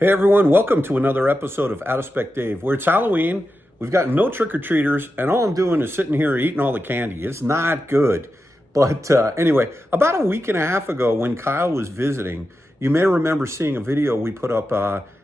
Hey everyone, welcome to another episode of Out of Spec Dave, where it's Halloween, we've got no trick-or-treaters, and all I'm doing is sitting here eating all the candy. It's not good. But anyway, about a week and a half ago when Kyle was visiting, you may remember seeing a video we put up,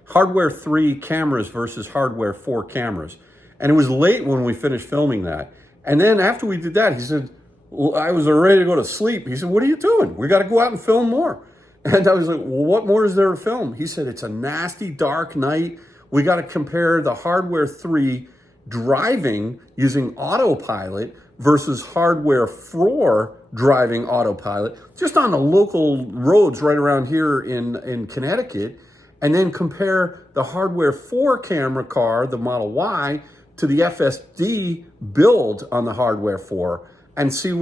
Hardware 3 cameras versus Hardware 4 cameras. And it was late when we finished filming that. And then after we did that, he said, well, I was ready to go to sleep. He said, what are you doing? We got to go out and film more. And I was like, well, what more is there to film? He said, it's a nasty, dark night. We got to compare the Hardware 3 driving using Autopilot versus Hardware 4 driving Autopilot, just on the local roads right around here in Connecticut, and then compare the Hardware 4 camera car, the Model Y, to the FSD build on the Hardware 4 and see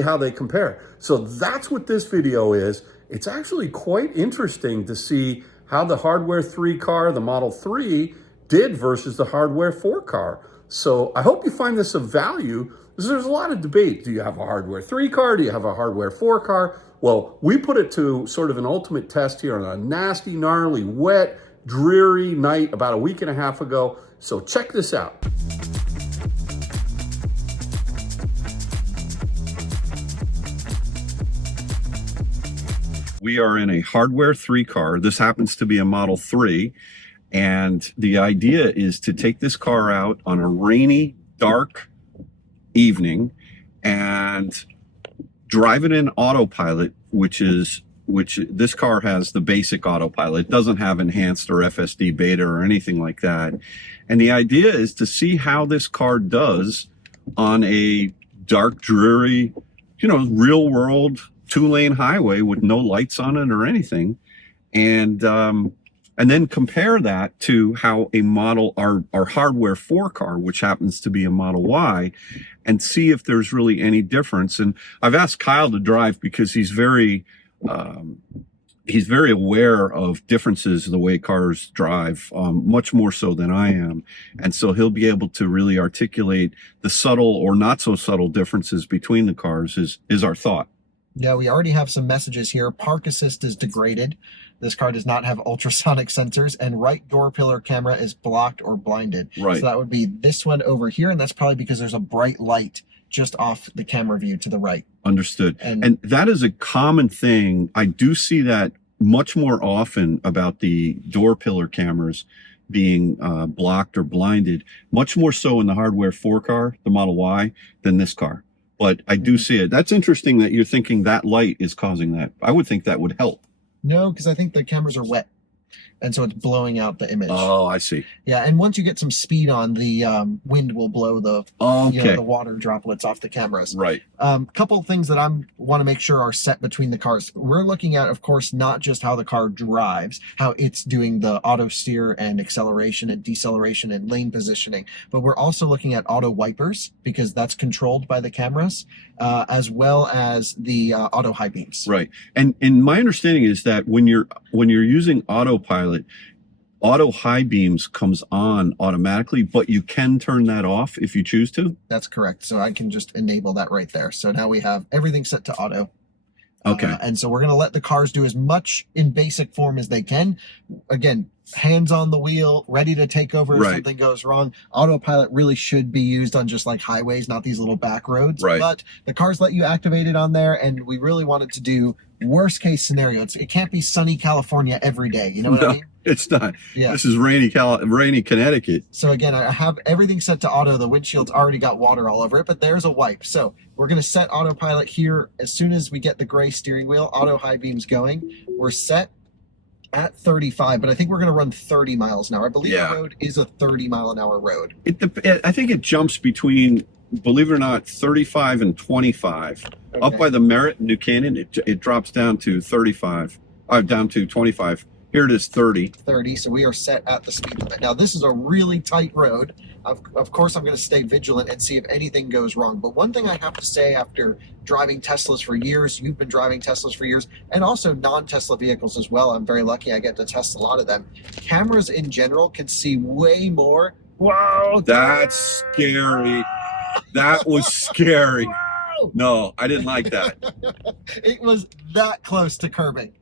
how they compare. So that's what this video is. It's actually quite interesting to see how the Hardware 3 car, the Model 3, did versus the Hardware 4 car. So I hope you find this of value, because there's a lot of debate. Do you have a Hardware 3 car? Do you have a Hardware 4 car? Well, we put it to sort of an ultimate test here on a nasty, gnarly, wet, dreary night about a week and a half ago. So check this out. We are in a Hardware 3 car. This happens to be a Model 3. And the idea is to take this car out on a rainy, dark evening and drive it in Autopilot, which this car has the basic Autopilot. It doesn't have enhanced or FSD Beta or anything like that. And the idea is to see how this car does on a dark, dreary, real world 2-lane highway with no lights on it or anything, and then compare that to how our Hardware 4 car, which happens to be a Model Y, and see if there's really any difference. And I've asked Kyle to drive because he's very aware of differences in the way cars drive, much more so than I am. And so he'll be able to really articulate the subtle or not so subtle differences between the cars is our thought. Yeah, we already have some messages here. Park assist is degraded. This car does not have ultrasonic sensors, and right door pillar camera is blocked or blinded. Right. So that would be this one over here, and that's probably because there's a bright light just off the camera view to the right. Understood. And that is a common thing. I do see that much more often about the door pillar cameras being blocked or blinded, much more so in the Hardware 4 car, the Model Y, than this car. But I do see it. That's interesting that you're thinking that light is causing that. I would think that would help. No, because I think the cameras are wet, and so it's blowing out the image. Oh, I see. Yeah, and once you get some speed on, the wind will blow the the water droplets off the cameras. Right. Couple of things that I want to make sure are set between the cars. We're looking at, of course, not just how the car drives, how it's doing the auto steer and acceleration and deceleration and lane positioning, but we're also looking at auto wipers, because that's controlled by the cameras, as well as the auto high beams. Right. And my understanding is that when you're using Autopilot, auto high beams comes on automatically, but you can turn that off if you choose to. That's correct. So I can just enable that right there. So now we have everything set to auto. Okay. And so we're going to let the cars do as much in basic form as they can. Again, hands on the wheel, ready to take over if something goes wrong. Autopilot really should be used on just like highways, not these little back roads. Right. But the cars let you activate it on there, and we really wanted to do worst case scenario. It can't be sunny California every day. You know what I mean? It's not. Yeah. This is rainy Connecticut. So again, I have everything set to auto. The windshield's already got water all over it, but there's a wipe. So we're going to set Autopilot here. As soon as we get the gray steering wheel, auto high beams going, we're set at 35, but I think we're going to run 30 miles an hour. I believe the road is a 30-mile-an-hour road. I think it jumps between, believe it or not, 35 and 25. Okay. Up by the Merritt New Canaan, it drops down to 35, down to 25. Here it is 30. 30, so we are set at the speed limit. Now, this is a really tight road. Of course, I'm going to stay vigilant and see if anything goes wrong. But one thing I have to say, after driving Teslas for years, you've been driving Teslas for years, and also non-Tesla vehicles as well. I'm very lucky I get to test a lot of them. Cameras in general can see way more. Wow, that's scary. That was scary. No, I didn't like that. It was that close to curbing.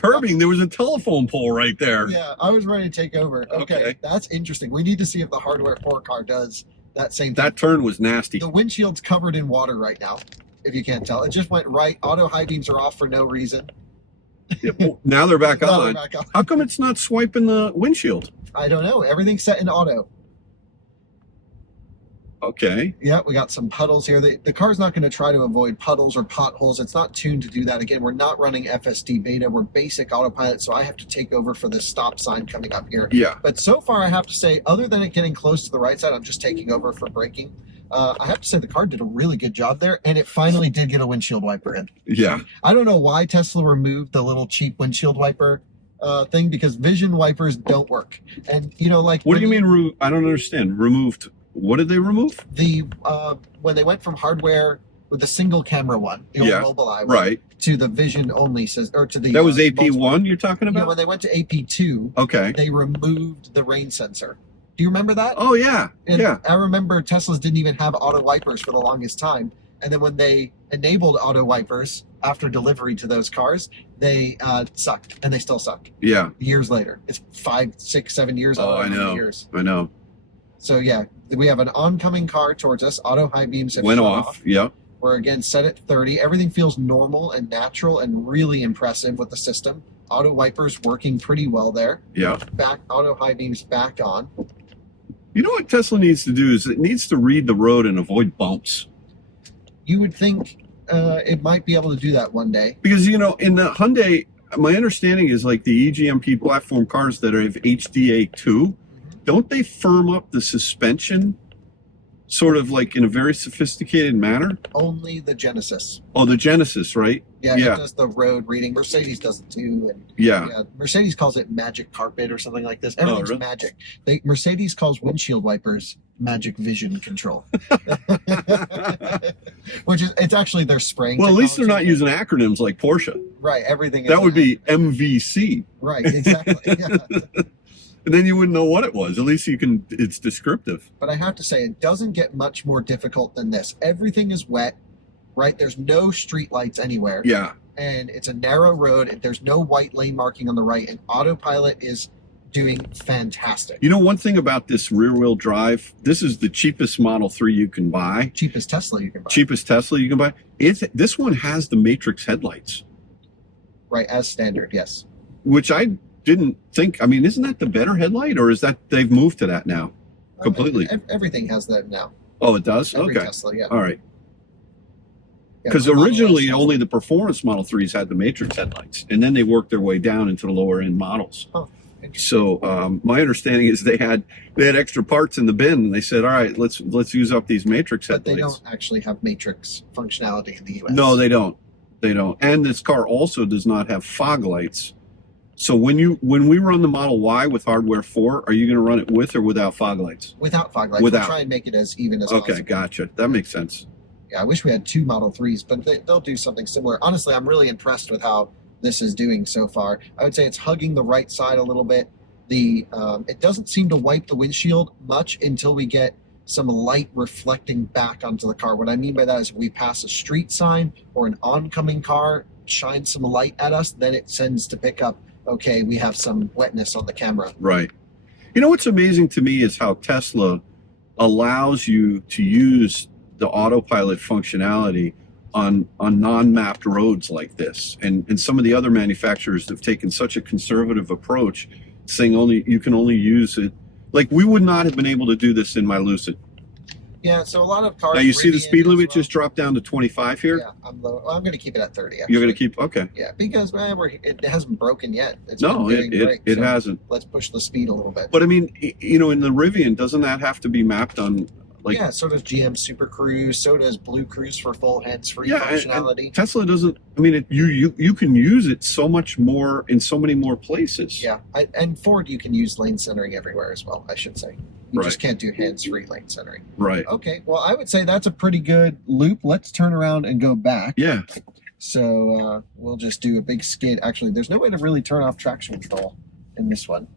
Curbing, there was a telephone pole right there. Yeah, I was ready to take over. Okay, that's interesting. We need to see if the hardware 4 car does that same thing. That turn was nasty. The windshield's covered in water right now, if you can't tell. It just went right. Auto high beams are off for no reason. Well, now they're back Now on. they're back on. How come it's not swiping the windshield? I don't know. Everything's set in auto. Okay. Yeah, we got some puddles here. The car's not going to try to avoid puddles or potholes. It's not tuned to do that. Again, we're not running FSD Beta. We're basic autopilot, so I have to take over for this stop sign coming up here. Yeah. But so far, I have to say, other than it getting close to the right side, I'm just taking over for braking. I have to say the car did a really good job there, and it finally did get a windshield wiper in. Yeah. I don't know why Tesla removed the little cheap windshield wiper thing, because vision wipers don't work. And, you know, like... What do you mean, I don't understand. Removed... What did they remove? The when they went from hardware with the single camera one, the old Mobileye one, right, to the vision only or to the that was AP1 you're talking about? Yeah, when they went to AP2, okay, they removed the rain sensor. Do you remember that? Oh yeah, and yeah. I remember Teslas didn't even have auto wipers for the longest time, and then when they enabled auto wipers after delivery to those cars, they sucked, and they still suck. Yeah. Years later, it's 5, 6, 7 years. Oh, I know. Years. I know. So yeah, we have an oncoming car towards us. Auto high beams have went shut off. Yep. We're again set at 30. Everything feels normal and natural and really impressive with the system. Auto wipers working pretty well there. Yeah. Back auto high beams back on. You know what Tesla needs to do is it needs to read the road and avoid bumps. You would think it might be able to do that one day. Because, you know, in the Hyundai, my understanding is like the EGMP platform cars that have HDA2, don't they firm up the suspension sort of like in a very sophisticated manner? Only the Genesis. Oh, the Genesis, right? Yeah, it does the road reading. Mercedes does it too. And yeah. Mercedes calls it magic carpet or something like this. Everything's really? magic. Mercedes calls windshield wipers magic vision control. Which is, it's actually their spraying. Well, at least they're not using acronyms like Porsche. Right, everything is that would be MVC. Right, exactly. Yeah. And then you wouldn't know what it was. At least you can, it's descriptive. But I have to say, it doesn't get much more difficult than this. Everything is wet, right? There's no street lights anywhere. Yeah. And it's a narrow road. There's no white lane marking on the right. And Autopilot is doing fantastic. You know, one thing about this rear-wheel drive, this is the cheapest Model 3 you can buy. Cheapest Tesla you can buy. Cheapest Tesla you can buy. This one has the Matrix headlights. Right, as standard, yes. Which I didn't think, I mean, isn't that the better headlight, or is that they've moved to that now completely? Everything has that now. Oh, it does? Every okay. Tesla, yeah. All right. Because originally only the performance Model 3s had the Matrix headlights, and then they worked their way down into the lower end models. Oh, so my understanding is they had extra parts in the bin, and they said, all right, let's use up these Matrix headlights. But they don't actually have Matrix functionality in the US. No, they don't. They don't. And this car also does not have fog lights. So when we run the Model Y with hardware 4, are you going to run it with or without fog lights? Without fog lights. Without. We'll try and make it as even as possible. Okay, gotcha. That makes sense. Yeah, I wish we had 2 Model 3s, but they'll do something similar. Honestly, I'm really impressed with how this is doing so far. I would say it's hugging the right side a little bit. It doesn't seem to wipe the windshield much until we get some light reflecting back onto the car. What I mean by that is if we pass a street sign or an oncoming car shines some light at us, then it sends to pick up, okay, we have some wetness on the camera. Right. You know what's amazing to me is how Tesla allows you to use the autopilot functionality on non-mapped roads like this. And some of the other manufacturers have taken such a conservative approach, saying you can only use it. Like, we would not have been able to do this in my Lucid. Yeah, so a lot of cars... Now, you see the speed limit just dropped down to 25 here? Yeah, I'm low. Well, I'm going to keep it at 30, actually. You're going to keep... Okay. Yeah, because, man, it hasn't broken yet. It's no, it hasn't. Let's push the speed a little bit. But, I mean, you know, in the Rivian, doesn't that have to be mapped on... Like, yeah, so does GM Super Cruise, so does Blue Cruise for full hands-free functionality. And Tesla doesn't, I mean, you can use it so much more in so many more places. Yeah, and Ford, you can use lane centering everywhere as well, I should say. You just can't do hands-free lane centering. Right. Okay, well, I would say that's a pretty good loop. Let's turn around and go back. Yeah. So we'll just do a big skid. Actually, there's no way to really turn off traction control in this one.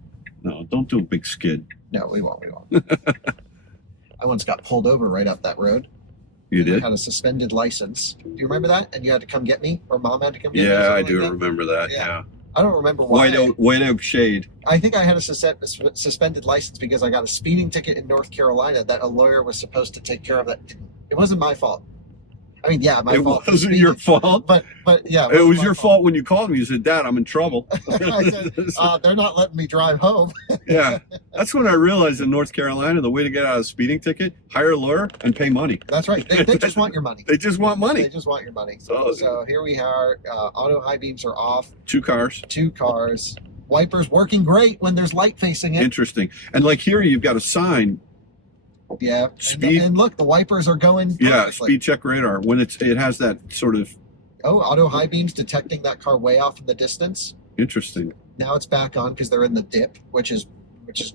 No, don't do a big skid. No, we won't. I once got pulled over right up that road. You and I did? had a suspended license. Do you remember that? And you had to come get me, or Mom had to come get me? Yeah, I Something do like that? remember that. Yeah. Yeah. I don't remember why. White Oak Shade. I think I had a suspended license because I got a speeding ticket in North Carolina that a lawyer was supposed to take care of. That didn't. It wasn't my fault. I mean, yeah, my fault. It wasn't your fault. But yeah, It was your fault when you called me. You said, "Dad, I'm in trouble." I said, they're not letting me drive home. Yeah, that's when I realized in North Carolina, the way to get out of a speeding ticket, hire a lawyer and pay money. That's right. They just want your money. They just want money. They just want your money. Oh. So here we are. Auto high beams are off. 2 cars. 2 cars. Wipers working great when there's light facing it. Interesting. And like here, you've got a sign. Yeah. Speed. And look, the wipers are going perfectly. Yeah, speed check radar. When it has that sort of. Oh, auto high beams detecting that car way off in the distance. Interesting. Now it's back on because they're in the dip, which is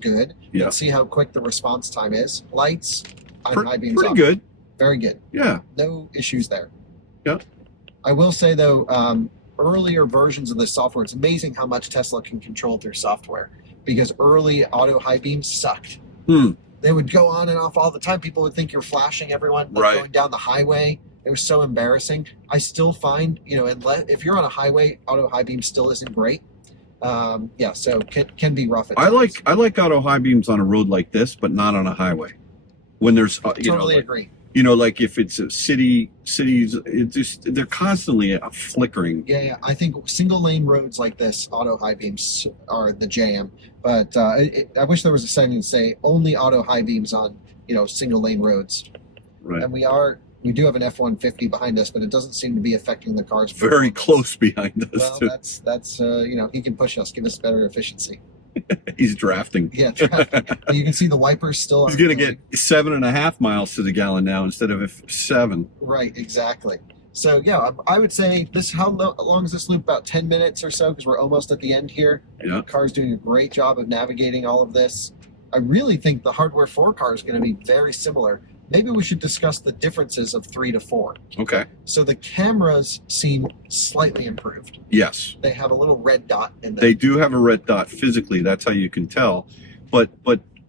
good. Yeah. Let's see how quick the response time is. Lights on high beams. Pretty off. good. Very good. Yeah. No issues there. Yeah. I will say though, earlier versions of this software, it's amazing how much Tesla can control through software. Because early auto high beams sucked. They would go on and off all the time. People would think you're flashing everyone going down the highway. It was so embarrassing. I still find, if you're on a highway, auto high beam still isn't great. Yeah, so can be rough at times. I like auto high beams on a road like this, but not on a highway. When there's totally agree. Like if it's a cities, they're constantly flickering. Yeah. I think single lane roads like this, auto high beams are the jam. But I wish there was a setting to say only auto high beams on single lane roads. Right. And we do have an F-150 behind us, but it doesn't seem to be affecting the cars. Very close behind us. Well, too. that's he can push us, give us better efficiency. He's drafting. Yeah, you can see the wipers still. He's going to get 7.5 miles to the gallon now instead of 7. Right, exactly. So yeah, I would say this. How long is this loop? About 10 minutes or so, because we're almost at the end here. Yeah. The car's doing a great job of navigating all of this. I really think the hardware 4 car is going to be very similar. Maybe we should discuss the differences of 3 to 4. Okay. So the cameras seem slightly improved. Yes. They have a little red dot in them. They do have a red dot physically. That's how you can tell. But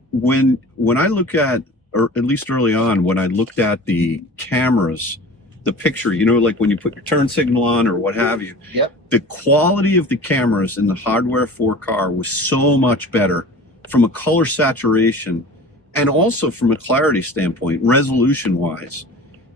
when I look at, or at least early on, when I looked at the cameras, the picture, like when you put your turn signal on or what have you. Yep. The quality of the cameras in the hardware 4 car was so much better from a color saturation and also from a clarity standpoint, resolution wise.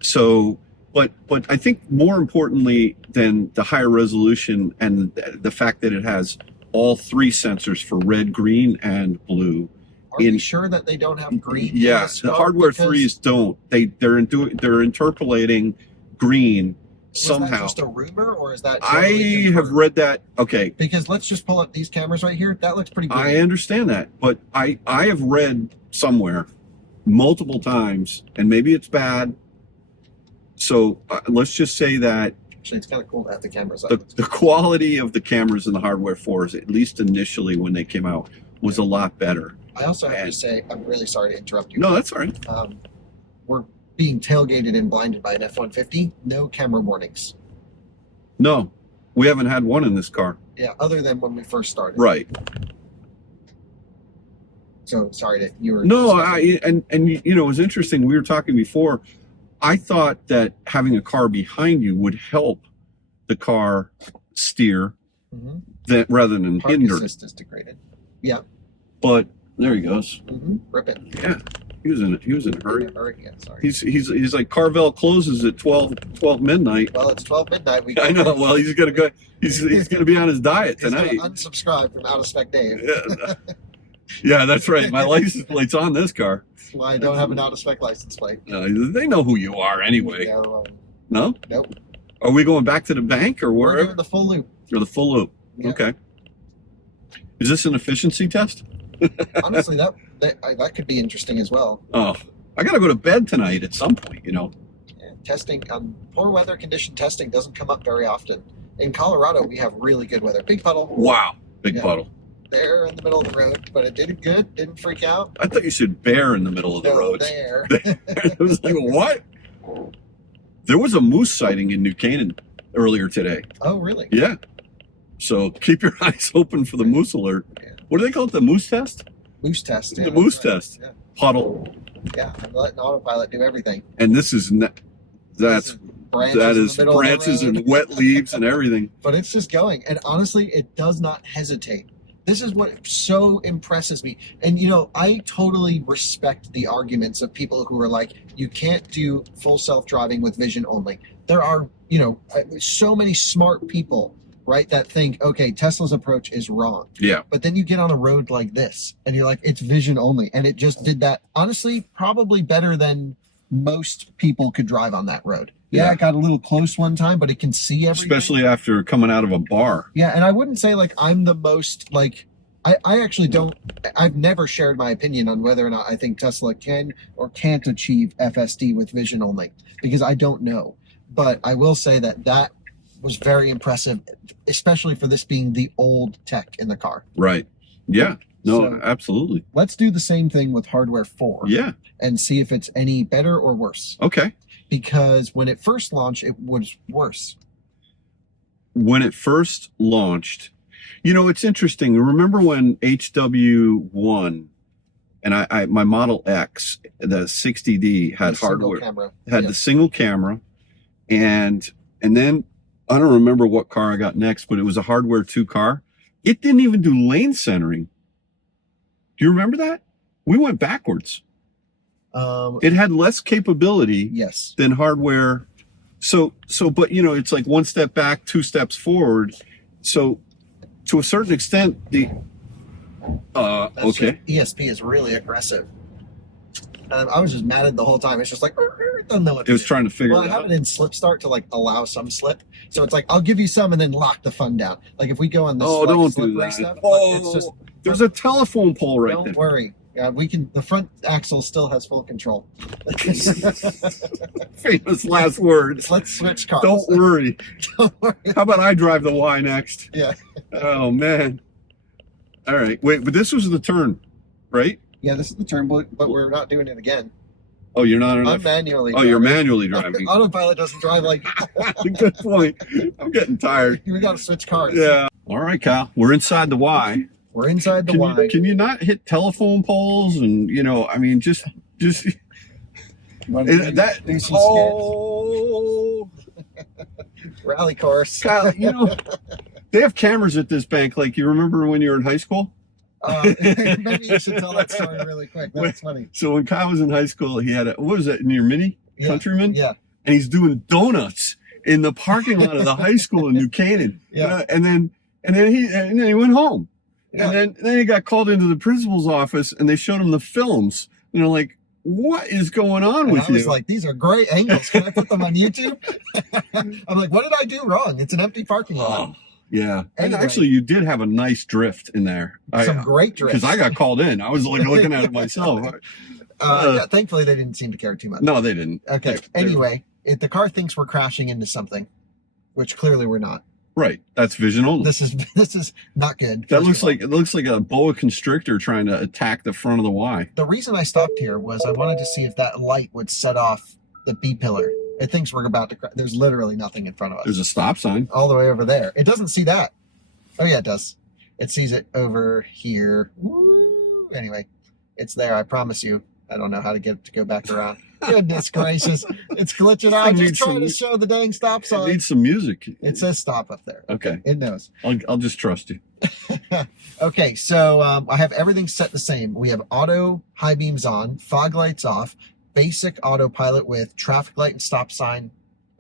So, but I think more importantly than the higher resolution and the fact that it has all 3 sensors for red, green, and blue. Are we sure that they don't have green? Yeah, the hardware 3s don't. They're interpolating green somehow. Is that just a rumor, or is that? I have read that. Okay. Because let's just pull up these cameras right here. That looks pretty good. I understand that, but I have read somewhere multiple times, and maybe it's bad. So let's just say that actually it's kind of cool to have the cameras up. The quality of the cameras in the hardware 4s, at least initially when they came out, was a lot better. I also have to say, I'm really sorry to interrupt you. No, that's all right. We're being tailgated and blinded by an F-150. No camera warnings. No, we haven't had one in this car. Yeah, other than when we first started. Right. So sorry that you were. No, and it was interesting. We were talking before. I thought that having a car behind you would help the car steer that rather than Park hinder. assist is degraded. Yeah. But there he goes. Rip it. Yeah. He was in a hurry. Yeah, sorry. He's like Carvel closes at 12 midnight. Well, it's 12 midnight. I know. Well, he's gonna go. He's gonna be on his diet tonight. He's gonna unsubscribe from Out of Spec Dave. Yeah, that's right. My license plate's on this car. That's why I don't have an Out of Spec license plate. They know who you are anyway. Yeah, no? Nope. Are we going back to the bank or wherever? We're doing the full loop. Or the full loop. Yeah. Okay. Is this an efficiency test? Honestly, that could be interesting as well. Oh, I got to go to bed tonight at some point, Yeah, testing, poor weather condition testing doesn't come up very often. In Colorado, we have really good weather. Big puddle. Wow, big puddle. There in the middle of the road, but it did good. Didn't freak out. I thought you said bear in the middle of the road. There. I was like, what? There was a moose sighting in New Canaan earlier today. Oh, really? Yeah. So keep your eyes open for the moose alert. Yeah. What do they call it? The moose test? Moose test. The moose test. Yeah. Puddle. Yeah, I'm letting Autopilot do everything. And this is That's branches that in the is middle of the branches road. and wet leaves and everything. But it's just going, and honestly, it does not hesitate. This is what so impresses me. And you know, I totally respect the arguments of people who are like, you can't do full self-driving with vision only. There are, you know, so many smart people, right, that think, okay, Tesla's approach is wrong. Yeah. But then you get on a road like this, and you're like, it's vision only. And it just did that, honestly, probably better than most people could drive on that road. Yeah, it got a little close one time, but it can see everything. Especially after coming out of a bar. Yeah, and I wouldn't say like I'm the most like I actually don't. I've never shared my opinion on whether or not I think Tesla can or can't achieve FSD with vision only, because I don't know. But I will say that that was very impressive, especially for this being the old tech in the car. Right. Yeah. No, So, absolutely. let's do the same thing with hardware 4. Yeah. And see if it's any better or worse. Okay. Because when it first launched, it was worse. When it first launched, you know, it's interesting. Remember when HW1 and my Model X, the 60D had hardware, had the single camera, and then I don't remember what car I got next, but it was a hardware 2 car. It didn't even do lane centering. Do you remember that? We went backwards. It had less capability than hardware. So, but you know, it's like 1 step back, 2 steps forward. So to a certain extent, the, okay. ESP is really aggressive. I was just mad at the whole time. It's just like, it doesn't know what to do. It was trying to figure it out. Well, I have it in slip start to like allow some slip. So it's like, I'll give you some and then lock the fun down. Like if we go on this don't do that. stuff, Oh, it's just, there's a telephone pole right there. Don't worry. We can, the front axle still has full control. Famous last words. Let's switch cars. Don't worry. Don't worry. How about I drive the Y next? Yeah. Oh, man. All right. Wait, but this was the turn, right? Yeah, this is the turn, but we're not doing it again. Oh, you're not? I'm manually driving. You're manually driving. Autopilot doesn't drive like... Good point. I'm getting tired. We got to switch cars. Yeah. All right, Kyle. We're inside the Y. We're inside the Y. Can you not hit telephone poles and, you know, I mean, just that. Oh, rally course. Kyle, you know, they have cameras at this bank. Like, you remember when you were in high school? Maybe you should tell that story really quick. That's funny. So when Kyle was in high school, he had what was that, in your Mini Countryman? Yeah. And he's doing donuts in the parking lot of the high school in New Canaan. Yeah. And then he went home. Yeah. And then he got called into the principal's office and they showed him the films. And they're like, what is going on with you? I was like, these are great angles. Can I put them on YouTube? I'm like, what did I do wrong? It's an empty parking lot. Oh, yeah. Anyway. And actually, you did have a nice drift in there. Some great drift. Because I got called in. I was like looking at it myself. Yeah, thankfully, they didn't seem to care too much. No, they didn't. Okay. Anyway, if the car thinks we're crashing into something, which clearly we're not. Right. That's vision only. This is not good. That looks like a boa constrictor trying to attack the front of the Y. The reason I stopped here was I wanted to see if that light would set off the B pillar. It thinks we're about to crash. There's literally nothing in front of us. There's a stop sign. All the way over there. It doesn't see that. Oh yeah, it does. It sees it over here. Woo. Anyway, it's there. I promise you. I don't know how to get it to go back around. Goodness gracious. It's glitching out. I'm just trying to show the dang stop sign. It needs some music. It says stop up there. Okay. It knows. I'll just trust you. Okay, so I have everything set the same. We have auto high beams on, fog lights off, basic autopilot with traffic light and stop sign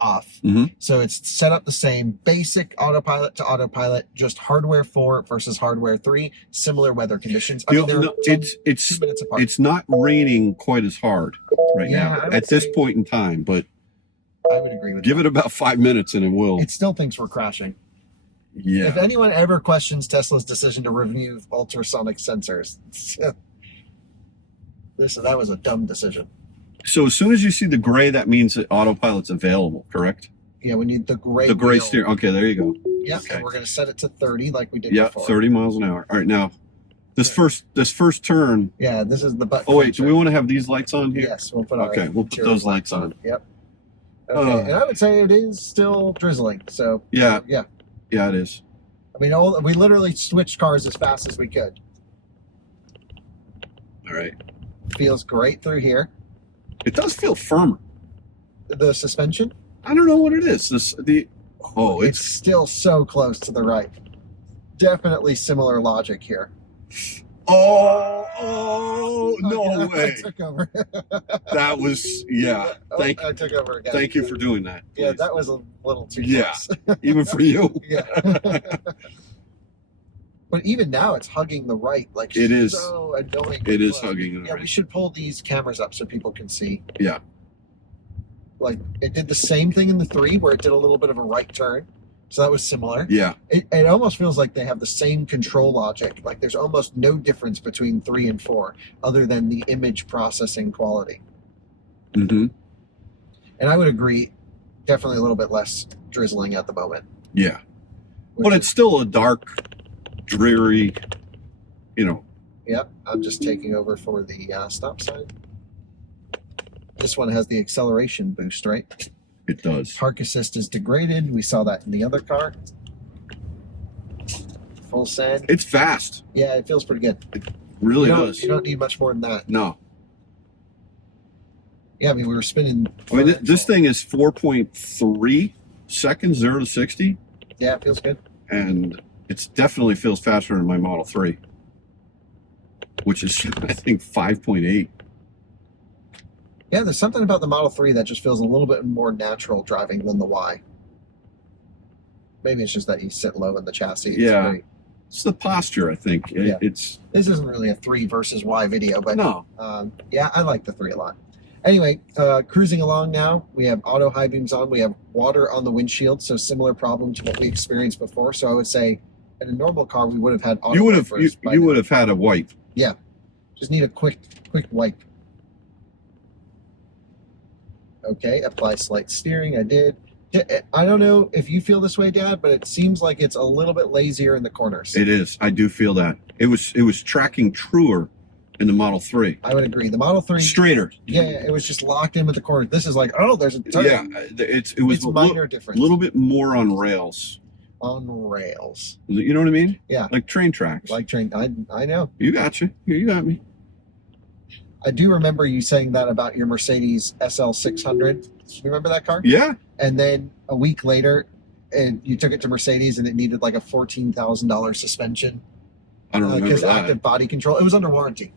off. Mm-hmm. So it's set up the same, basic autopilot to autopilot, just hardware 4 versus hardware 3, similar weather conditions. I mean, they're 2 minutes apart. It's not raining quite as hard right now at this point in time, but I would agree with give it about 5 minutes and it will. It still thinks we're crashing. Yeah. If anyone ever questions Tesla's decision to remove ultrasonic sensors, that was a dumb decision. So as soon as you see the gray, that means that autopilot's available, correct? Yeah, we need the gray. The gray steering. Okay, there you go. Yeah, okay. So we're going to set it to 30 like we did before. Yeah, 30 miles an hour. All right, now this first turn. Yeah, this is the button. Oh wait, do we want to have these lights on here? Yes, we'll put. Okay, we'll put those lights on. Yep. Okay, and I would say it is still drizzling. So yeah, yeah, it is. I mean, we literally switched cars as fast as we could. All right. Feels great through here. It does feel firmer. The suspension? I don't know what it is. Oh, It's still so close to the right. Definitely similar logic here. Oh, no I way. took over. That was, yeah. I took over again. Thank you for doing that. Please. Yeah, that was a little too close. Even for you. Yeah. But even now, it's hugging the right. Like, it is so annoying. It is hugging the right. We should pull these cameras up so people can see. Yeah. Like, it did the same thing in the 3 where it did a little bit of a right turn. So that was similar. Yeah. It almost feels like they have the same control logic. Like there's almost no difference between 3 and 4 other than the image processing quality. Mm-hmm. And I would agree, definitely a little bit less drizzling at the moment. Yeah. But it's still a dark, dreary, Yep, I'm just taking over for the stop sign. This one has the acceleration boost, right? It does. Park assist is degraded. We saw that in the other car. Full send. It's fast. Yeah, it feels pretty good. It really does. You don't need much more than that. No. Yeah, I mean, we were spinning. I mean, this thing is 4.3 seconds, 0 to 60. Yeah, it feels good. And it definitely feels faster than my Model 3, which is, I think, 5.8. Yeah, there's something about the Model 3 that just feels a little bit more natural driving than the Y. Maybe it's just that you sit low in the chassis. Yeah. It's the posture, I think. Yeah. It's This isn't really a 3 versus Y video, but no. Yeah, I like the 3 a lot. Anyway, cruising along now. We have auto high beams on. We have water on the windshield, so similar problem to what we experienced before. So I would say in a normal car, we would have had auto You would have had a wipe. Yeah. Just need a quick wipe. Okay, apply slight steering. I did. I don't know if you feel this way, Dad, but it seems like it's a little bit lazier in the corners. It is. I do feel that. It was tracking truer in the Model 3. I would agree. The Model 3 straighter. Yeah, it was just locked in with the corners. This is like, oh, there's a turn. Yeah, it was a minor difference. A little bit more on rails. On rails. You know what I mean? Yeah. Like train tracks. Like train. I know. You got you. You got me. I do remember you saying that about your Mercedes SL 600. You remember that car? Yeah. And then a week later, and you took it to Mercedes, and it needed like a $14,000 suspension. I don't remember because that. active body control. It was under warranty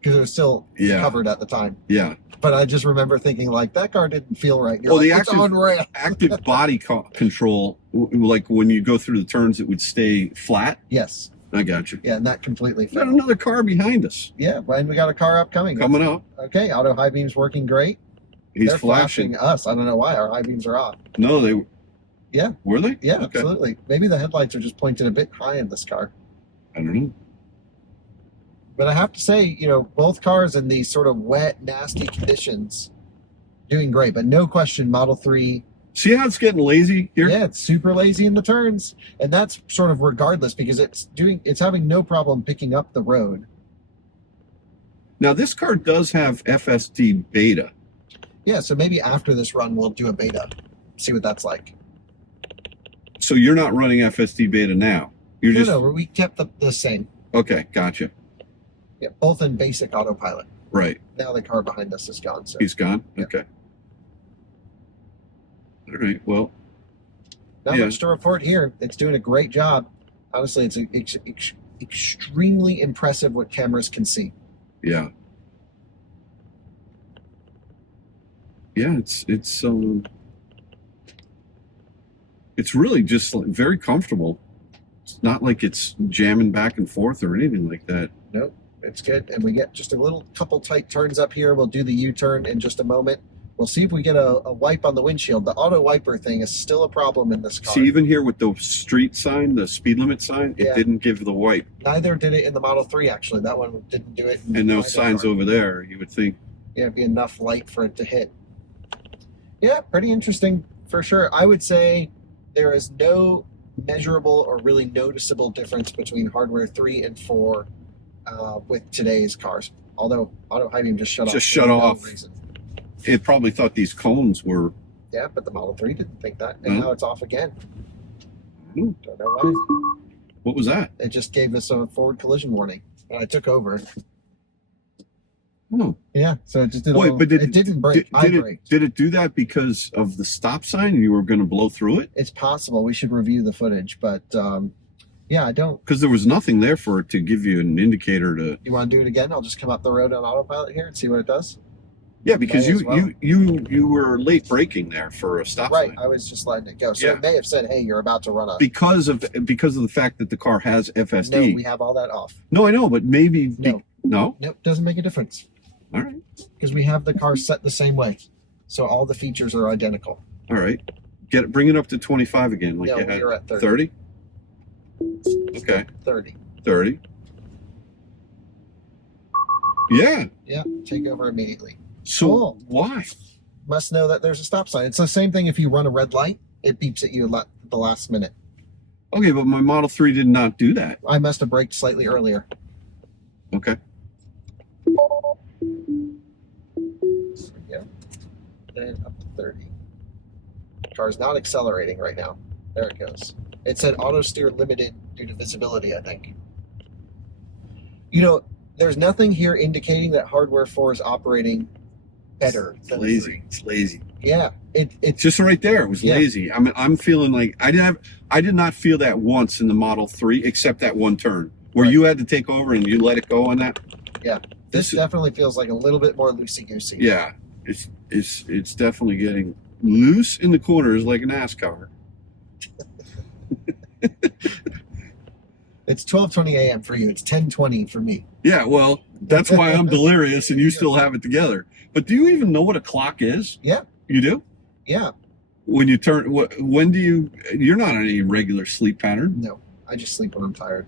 because it was still covered at the time. Yeah. But I just remember thinking like that car didn't feel right. Well, like, the it's on rail. active body control, like when you go through the turns, it would stay flat. Yes. I got you. Yeah, and that completely We got failed. another car behind us. Yeah, and we got a car upcoming. Coming up. Okay, auto high beams working great. They're flashing us. I don't know why our high beams are off. No, they. Yeah. Were they? Yeah, Okay. absolutely. Maybe the headlights are just pointed a bit high in this car. I don't know. But I have to say, both cars in these sort of wet, nasty conditions, doing great. But no question, Model 3. See how it's getting lazy here? Yeah, it's super lazy in the turns. And that's sort of regardless because it's having no problem picking up the road. Now, this car does have FSD Beta. Yeah, so maybe after this run, we'll do a beta. See what that's like. So you're not running FSD Beta now? No, we kept the same. Okay, gotcha. Yeah, both in basic autopilot. Right. Now the car behind us is gone. So. He's gone? Yeah. Okay. All right, well. Not much to report here. It's doing a great job. Honestly, it's extremely impressive what cameras can see. Yeah. Yeah, it's really just very comfortable. It's not like it's jamming back and forth or anything like that. Nope, it's good. And we get just a couple tight turns up here. We'll do the U-turn in just a moment. We'll see if we get a wipe on the windshield. The auto wiper thing is still a problem in this car. See, even here with the street sign, the speed limit sign, it didn't give the wipe. Neither did it in the Model 3, actually. That one didn't do it. And those signs over there, you would think. Yeah, it'd be enough light for it to hit. Yeah, pretty interesting for sure. I would say there is no measurable or really noticeable difference between hardware 3 and 4 with today's cars. Although auto high beam just shut off. Just shut off. No reason. It probably thought these cones were. Yeah, but the Model 3 didn't think that. And now it's off again. Hmm. Don't know why. What was that? It just gave us a forward collision warning. And I took over. Oh. Yeah, so it just did. Wait, but it didn't break. Did it do that because of the stop sign and you were going to blow through it? It's possible. We should review the footage, but yeah, I don't. Because there was nothing there for it to give you an indicator to. You want to do it again? I'll just come up the road on autopilot here and see what it does. Yeah, because May you were late braking there for a stop Right, sign. I was just letting it go. So Yeah. it may have said, "Hey, you're about to run up." Because of the fact that the car has FSD. No, we have all that off. No, I know, but maybe No. no. Nope, doesn't make a difference All right, because we have the car set the same way, so all the features are identical. all right. Bring it up to 25 again, like No, you had. you're at 30. 30. Okay, 30. 30. Yeah. Yeah, take over immediately. So Cool. why? Must know that there's a stop sign. It's the same thing if you run a red light, it beeps at you at the last minute. Okay, but my Model 3 did not do that. I must have braked slightly earlier. Okay. Yeah. Then up to 30. Car's not accelerating right now. There it goes. It said auto steer limited due to visibility, I think. You know, there's nothing here indicating that hardware 4 is operating better It's than lazy. 3. It's lazy. Yeah, it's It's just right there. It was Yeah. lazy. I'm feeling like I did not feel that once in the Model 3, except that one turn where Right. you had to take over and you let it go on that. Yeah. This This is, definitely feels like a little bit more loosey-goosey. yeah. It's definitely getting loose in the corners like a NASCAR. It's 12:20 a.m. for you. It's 10:20 for me. Yeah, well, that's why I'm delirious and you still have it together. But do you even know what a clock is? Yeah. You do? Yeah. When you turn, when do you're not on any regular sleep pattern? No, I just sleep when I'm tired.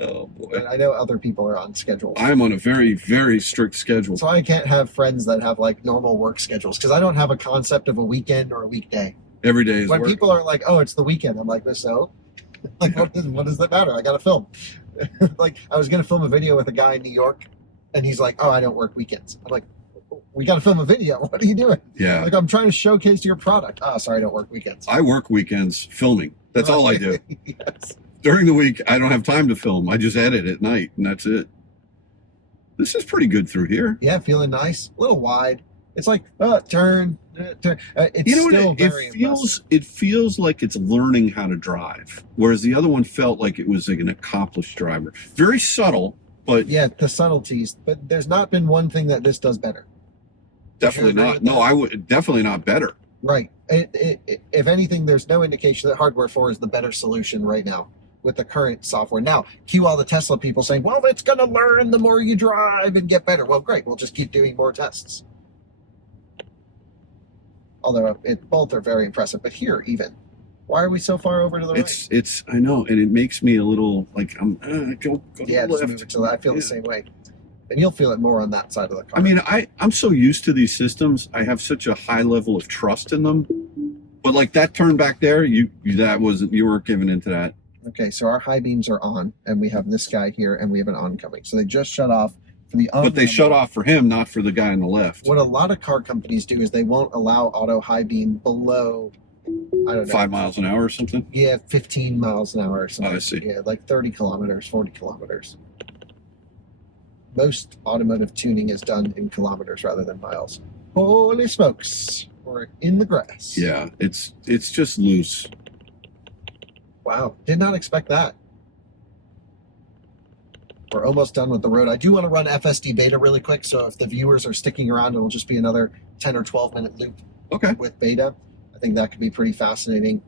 Oh boy. And I know other people are on schedules. I'm on a very, very strict schedule. So I can't have friends that have like normal work schedules because I don't have a concept of a weekend or a weekday. Every day is When work. people are like, "Oh, it's the weekend," I'm like, "So, like, what does that matter? I got to film." Like, I was gonna film a video with a guy in New York, and he's like, "Oh, I don't work weekends." I'm like, "We got to film a video. What are you doing?" Yeah. Like, I'm trying to showcase your product. Oh, sorry, I don't work weekends. I work weekends filming. That's all I do. Yes. During the week, I don't have time to film. I just edit at night, and that's it. This is pretty good through here. Yeah, feeling nice. A little wide. It's like, turn. It's You know still what? very impressive. It feels like it's learning how to drive, whereas the other one felt like it was like an accomplished driver. Very subtle, but Yeah, the subtleties. But there's not been one thing that this does better. definitely agree not. with No, that? I would definitely not better. Right. If anything, there's no indication that hardware 4 is the better solution right now with the current software. Now, cue all the Tesla people saying, "Well, it's going to learn the more you drive and get better." Well, great. We'll just keep doing more tests. Although both are very impressive. But here, even, why are we so far over to the right? It's I know, and it makes me a little like I'm go to Yeah, the just left. move it to the I feel Yeah. the same way. And you'll feel it more on that side of the car. I mean, I'm so used to these systems. I have such a high level of trust in them. But like that turn back there, you weren't giving into that. Okay, so our high beams are on, and we have this guy here, and we have an oncoming. So they just shut off for the But they shut off for him, not for the guy on the left. What a lot of car companies do is they won't allow auto high beam below, I don't know, 5 miles an hour or something. yeah, 15 miles an hour or something. I see. Yeah, like 30 kilometers, 40 kilometers. Most automotive tuning is done in kilometers rather than miles. Holy smokes, we're in the grass. Yeah, it's just loose. Wow, did not expect that. We're almost done with the road. I do want to run FSD Beta really quick, so if the viewers are sticking around, it'll just be another 10 or 12 minute loop Okay. with Beta. I think that could be pretty fascinating.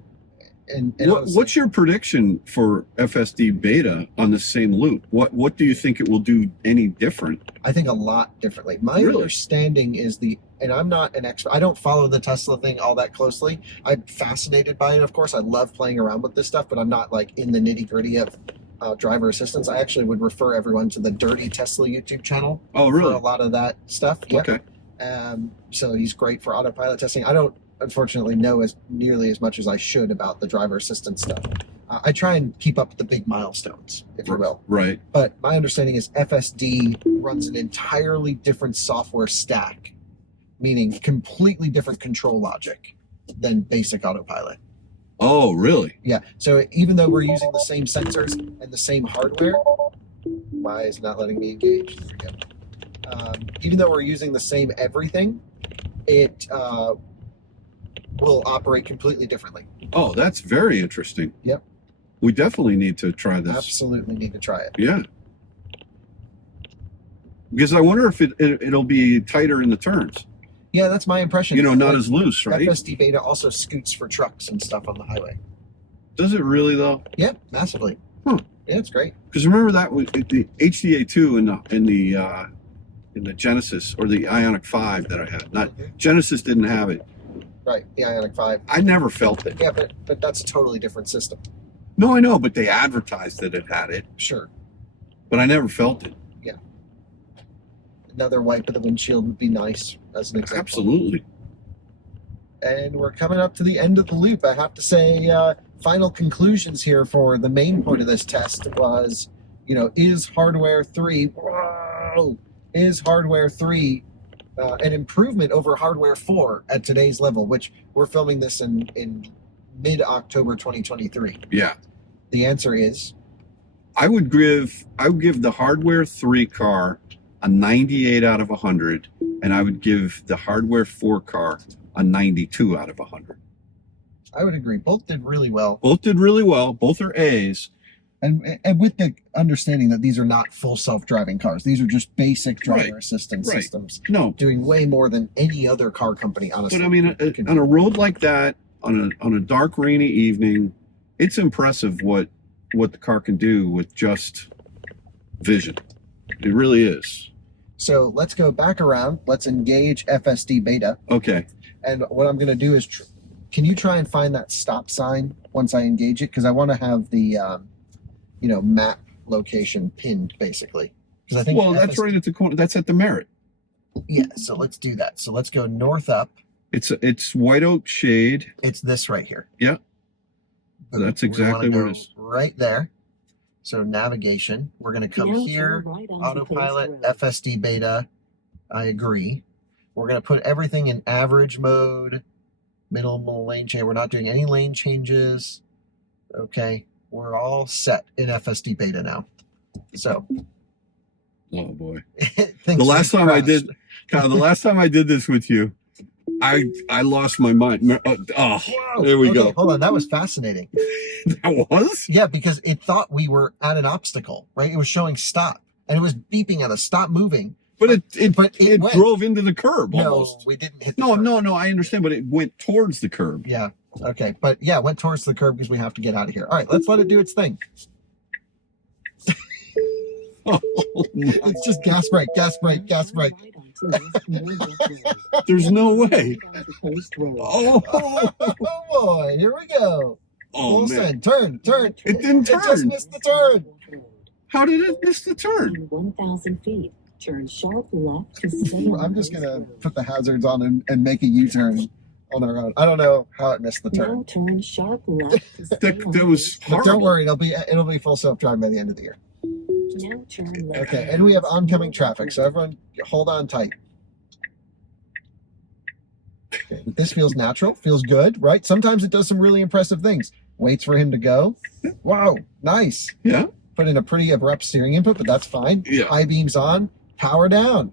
And honestly, What's your prediction for FSD Beta on the same loop? What do you think it will do any different? I think a lot differently. My Really? understanding is and I'm not an expert. I don't follow the Tesla thing all that closely. I'm fascinated by it, of course. I love playing around with this stuff, but I'm not like in the nitty gritty of driver assistance. I actually would refer everyone to the Dirty Tesla YouTube channel Oh, for really? a lot of that stuff. Yep. Okay. So he's great for autopilot testing. I don't unfortunately know as nearly as much as I should about the driver assistance stuff. I try and keep up with the big milestones, if you will. Right. But my understanding is FSD runs an entirely different software stack, meaning completely different control logic than basic autopilot. Oh, really? Yeah. So even though we're using the same sensors and the same hardware, Why is it not letting me engage? There we go. Even though we're using the same everything, it will operate completely differently. Oh, that's very interesting. Yep. We definitely need to try this. Absolutely need to try it. Yeah. Because I wonder if it'll be tighter in the turns. Yeah, that's my impression. You know, not as loose, right? FSD Beta also scoots for trucks and stuff on the highway. Does it really though? Yep, massively. Huh. Yeah, it's great. Because remember that with the HDA2 in the Genesis or the Ionic 5 that I had. Not Genesis didn't have it. Right, the Ionic 5. I never felt it. Yeah, but that's a totally different system. No, I know, but they advertised that it had it. Sure. But I never felt it. Yeah. Another wipe of the windshield would be nice, as an example. Absolutely. And we're coming up to the end of the loop. I have to say, final conclusions here for the main point of this test was, you know, is Hardware 3, is Hardware 3 an improvement over Hardware 4 at today's level, which we're filming this in mid-October 2023? Yeah. The answer is? I would give the Hardware 3 car a 98 out of 100, and I would give the Hardware 4 car a 92 out of 100. I would agree. Both did really well. Both did really well. Both are A's. And with the understanding that these are not full self-driving cars. These are just basic driver assistance systems. No. Doing way more than any other car company, honestly. But I mean, on a road like that, on a dark, rainy evening, it's impressive what the car can do with just vision. It really is. So let's go back around. Let's engage FSD Beta. Okay. And what I'm going to do is, can you try and find that stop sign once I engage it? Because I want to have the, map location pinned, basically. Because I think that's right at the corner. That's at the Merit. Yeah. So let's do that. So let's go north up. It's White Oak Shade. It's this right here. Yeah. That's exactly where it is. Right there. So navigation. We're going to come here. Right Autopilot, FSD Beta. I agree. We're going to put everything in average mode. Minimal lane change. We're not doing any lane changes. Okay. We're all set in FSD Beta now. So. Oh boy. The last time I did this with you, I lost my mind. Oh, there we go. Hold on. That was fascinating. That was? Yeah, because it thought we were at an obstacle, right? It was showing stop, and it was beeping at us, stop moving. But it drove into the curb almost. No, we didn't hit the curb. No, I understand, but it went towards the curb. Yeah, okay. But yeah, it went towards the curb because we have to get out of here. All right, let's let it do its thing. It's just gas brake, gas brake, gas brake. There's no way. Oh boy, here we go. Oh, man. Turn. It didn't turn. It just missed the turn. How did it miss the turn? 1,000 feet. Turn sharp left to stay. I'm just going to put the hazards on and make a U-turn on our own. I don't know how it missed the turn. Now turn sharp left to stay. That was horrible. But don't worry, it'll be full self-driving by the end of the year. Now turn left. Okay, and we have oncoming traffic, so everyone hold on tight. Okay, this feels natural, feels good, right? Sometimes it does some really impressive things. Waits for him to go. Wow, nice. Yeah. Put in a pretty abrupt steering input, but that's fine. Yeah. High beams on, power down.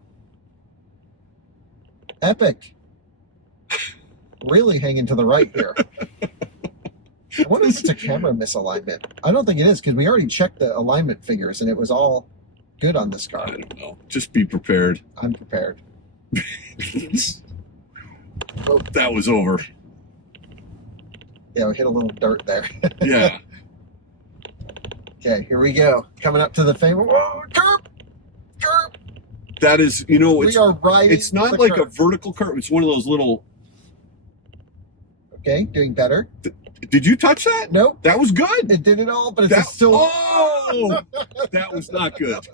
Epic. Really hanging to the right here. I wonder if it's a camera misalignment. I don't think it is, because we already checked the alignment figures and it was all good on this car. I don't know. Just be prepared. I'm prepared. Oh, that was over. Yeah, we hit a little dirt there. Yeah. Okay, here we go. Coming up to the famous curb. That is, We are riding. It's not like a vertical curve. It's one of those little. Okay, doing better. Did you touch that? Nope. That was good. It did it all, but it's still. Oh, that was not good.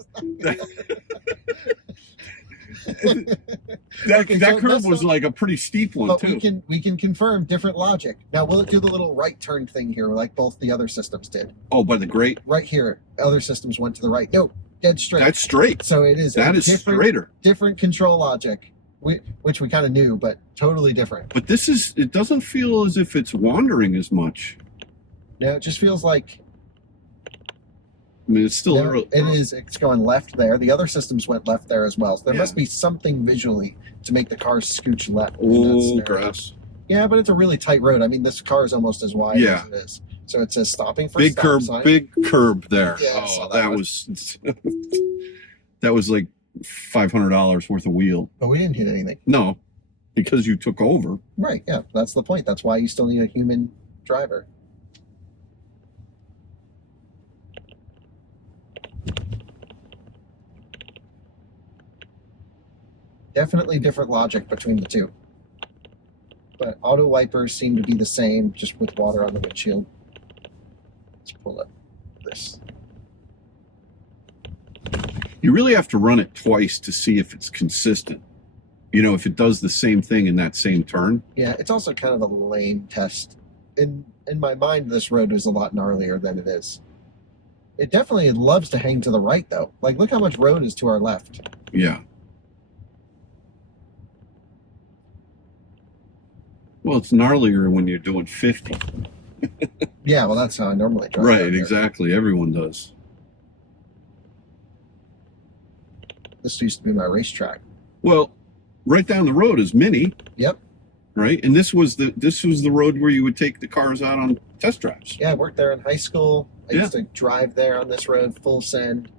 That curve was like a pretty steep one, but too. we can confirm different logic. Now, will it do the little right turn thing here, like both the other systems did? Oh, by the grate? Right here, other systems went to the right. No, dead straight. That's straight. So it is. That is straighter. Different control logic, which we kind of knew, but totally different. But it doesn't feel as if it's wandering as much. No, it just feels like I mean, it's still There- early. it is. It's going left there. The other systems went left there as well. So there Yeah. must be something visually to make the car scooch left. in that Oh, scenario. grass. Yeah, but it's a really tight road. I mean, this car is almost as wide Yeah. as it is. So it says stopping for Big stop curb, sign. big curb there. Yeah, I Oh, saw that that was that was like $500 worth of wheel. But we didn't hit anything. No, because you took over. Right, yeah. That's the point. That's why you still need a human driver. Definitely different logic between the two. But auto wipers seem to be the same, just with water on the windshield. Let's pull up this. You really have to run it twice to see if it's consistent. You know, if it does the same thing in that same turn. Yeah, it's also kind of a lame test. In my mind, this road was a lot gnarlier than it is. It definitely loves to hang to the right, though. Like, look how much road is to our left. Yeah. Well, it's gnarlier when you're doing 50. Yeah, well, that's how I normally drive. Right, down here. exactly. Everyone does. This used to be my racetrack. Well, right down the road is Mini, Yep. right? And this was the road where you would take the cars out on test drives. Yeah, I worked there in high school. I Yeah. used to drive there on this road, full send.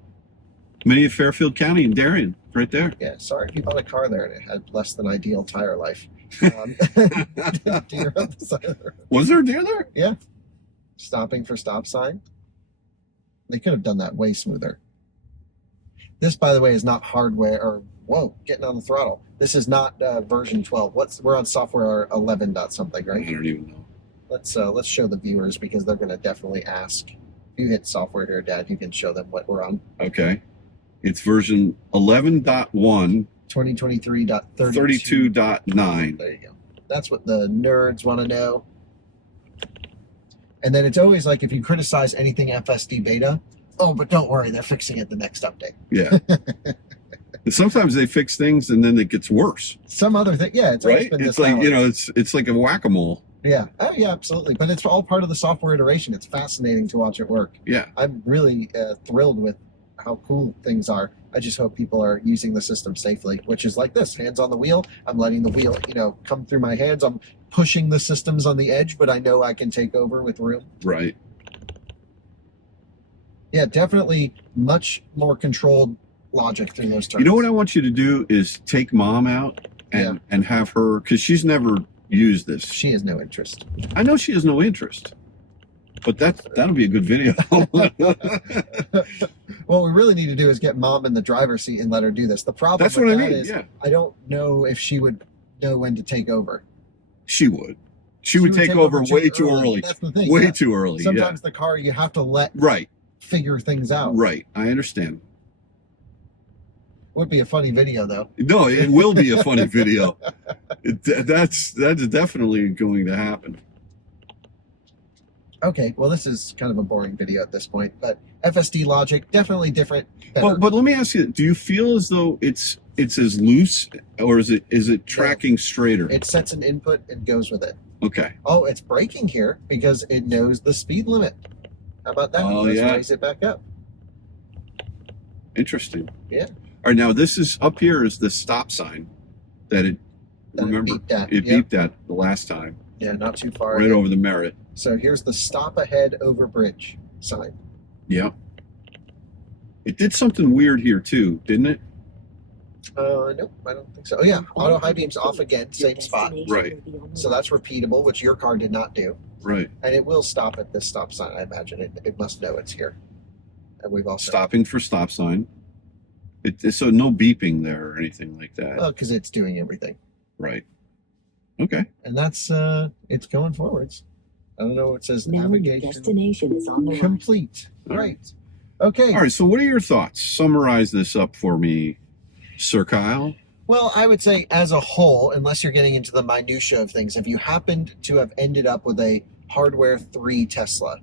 Mini of Fairfield County in Darien, right there. Yeah, sorry if you bought a car there and it had less than ideal tire life. Deer on the side of the road. Was there a deer there? Yeah. Stopping for stop sign. They could have done that way smoother. This, by the way, is not hardware or whoa, getting on the throttle. This is not version 12. We're on software 11 dot something, I right? don't even know. Let's show the viewers because they're going to definitely ask. If you hit software here, Dad, you can show them what we're on. Okay. It's version 11.1, 2023.32. 32.9. There you go. That's what the nerds want to know. And then it's always like if you criticize anything FSD Beta, oh, but don't worry, they're fixing it the next update. Yeah. And sometimes they fix things and then it gets worse, Some other thing, yeah, it's always right? been It's this like, you balance. know, it's like a whack-a-mole. Yeah. Oh, yeah, absolutely. But it's all part of the software iteration. It's fascinating to watch it work. Yeah. I'm really thrilled with how cool things are. I just hope people are using the system safely, which is like this, hands on the wheel. I'm letting the wheel, come through my hands. I'm pushing the systems on the edge, but I know I can take over with room. Right. Yeah, definitely much more controlled logic through those turns. You know what I want you to do is take Mom out and have her, because she's never used this. She has no interest. I know she has no interest, but that'll be a good video. What we really need to do is get Mom in the driver's seat and let her do this. The problem That's with what I that mean. is Yeah, I don't know if she would know when to take over. she would. She would take over way too early. That's the thing. Way yeah. too early. Sometimes the car you have to let Right. figure things out. Right. I understand. Would be a funny video though. No, it will be a funny video. That's definitely going to happen. Okay, well this is kind of a boring video at this point, but FSD logic definitely different. Better. But let me ask you: do you feel as though it's as loose, or is it tracking straighter? It sets an input and goes with it. Okay. Oh, it's braking here because it knows the speed limit. How about that? Oh, Let's yeah. raise it back up. Interesting. Yeah. All right. Now this is up here is the stop sign that it That it remember beeped at. it Yep. beeped at the last time, Yeah, not too far. right over the Merit. So here's the stop ahead over bridge sign. Yeah. It did something weird here too, didn't it? Nope, I don't think so. Oh yeah, auto high beams off again, same spot. Right. So that's repeatable, which your car did not do. Right. And it will stop at this stop sign, I imagine. It must know it's here. And we've also Stopping for stop sign. So no beeping there or anything like that. well, because it's doing everything. Right. Okay. And that's it's going forwards. I don't know what it says Now your navigation destination is on the right. complete. All right. Right. Okay. All right. So what are your thoughts? Summarize this up for me, Sir Kyle. Well, I would say as a whole, unless you're getting into the minutia of things, if you happened to have ended up with a hardware 3 Tesla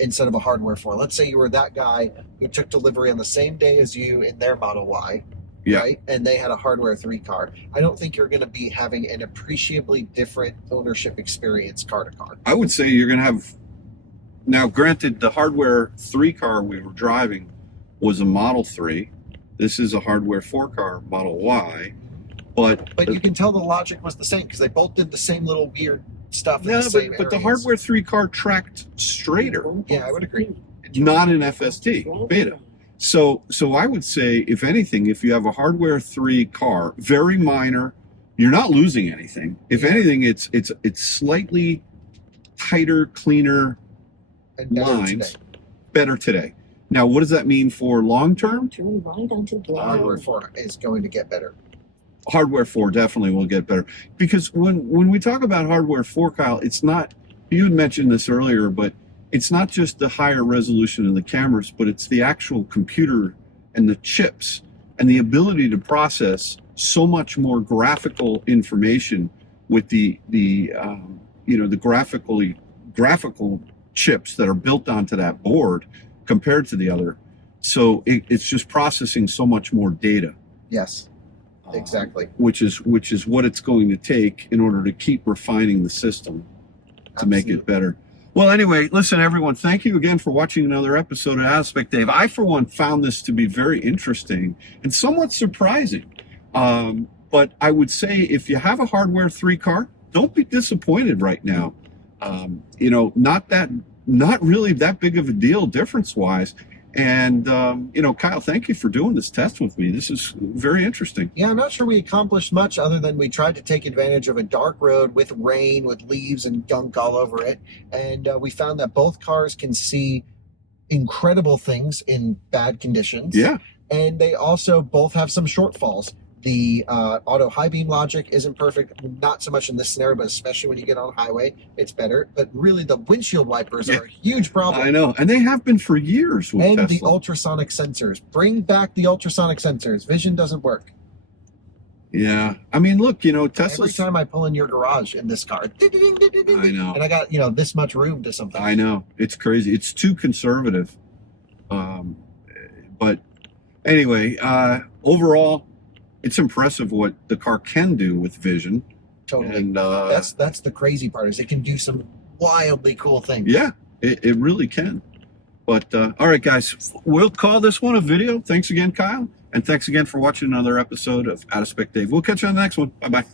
instead of a hardware 4, let's say you were that guy who took delivery on the same day as you in their Model Y, Yeah. right? And they had a hardware 3 car. I don't think you're going to be having an appreciably different ownership experience car to car. I would say you're going to have Now, granted, the hardware 3 car we were driving was a Model 3. This is a hardware 4 car, Model Y. But you can tell the logic was the same because they both did the same little weird stuff. yeah, but the hardware 3 car tracked straighter. Yeah, I would agree. Not in FSD Beta. So I would say, if anything, if you have a hardware 3 car, very minor, you're not losing anything. If anything, it's slightly tighter, cleaner And better lines. today. Better today. Now, what does that mean for long term? Turn right onto Hardware Brown. 4 is going to get better. Hardware 4 definitely will get better, because when we talk about hardware 4, Kyle, it's not, you had mentioned this earlier, but it's not just the higher resolution of the cameras, but it's the actual computer and the chips and the ability to process so much more graphical information with the graphical chips that are built onto that board compared to the other. So it's just processing so much more data. Yes, exactly. Which is what it's going to take in order to keep refining the system to make it better. Well, anyway, listen, everyone, thank you again for watching another episode of Aspect Dave. I, for one, found this to be very interesting and somewhat surprising. But I would say, if you have a hardware 3 car, don't be disappointed right now. Not really that big of a deal difference-wise. And, Kyle, thank you for doing this test with me. This is very interesting. Yeah, I'm not sure we accomplished much other than we tried to take advantage of a dark road with rain, with leaves and gunk all over it. And we found that both cars can see incredible things in bad conditions. Yeah. And they also both have some shortfalls. The auto high beam logic isn't perfect, not so much in this scenario, but especially when you get on a highway, it's better. But really, the windshield wipers are a huge problem. I know, and they have been for years with And Tesla. the ultrasonic sensors. Bring back the ultrasonic sensors. Vision doesn't work. Yeah, I mean, look, Every Tesla's. time I pull in your garage in this car, I know. and I got this much room to something. I know, it's crazy. It's too conservative. But anyway, overall, it's impressive what the car can do with vision. Totally. And That's the crazy part, is it can do some wildly cool things. yeah, it really can. But all right, guys, we'll call this one a video. Thanks again, Kyle, and thanks again for watching another episode of Out of Spec Dave. We'll catch you on the next one. Bye bye.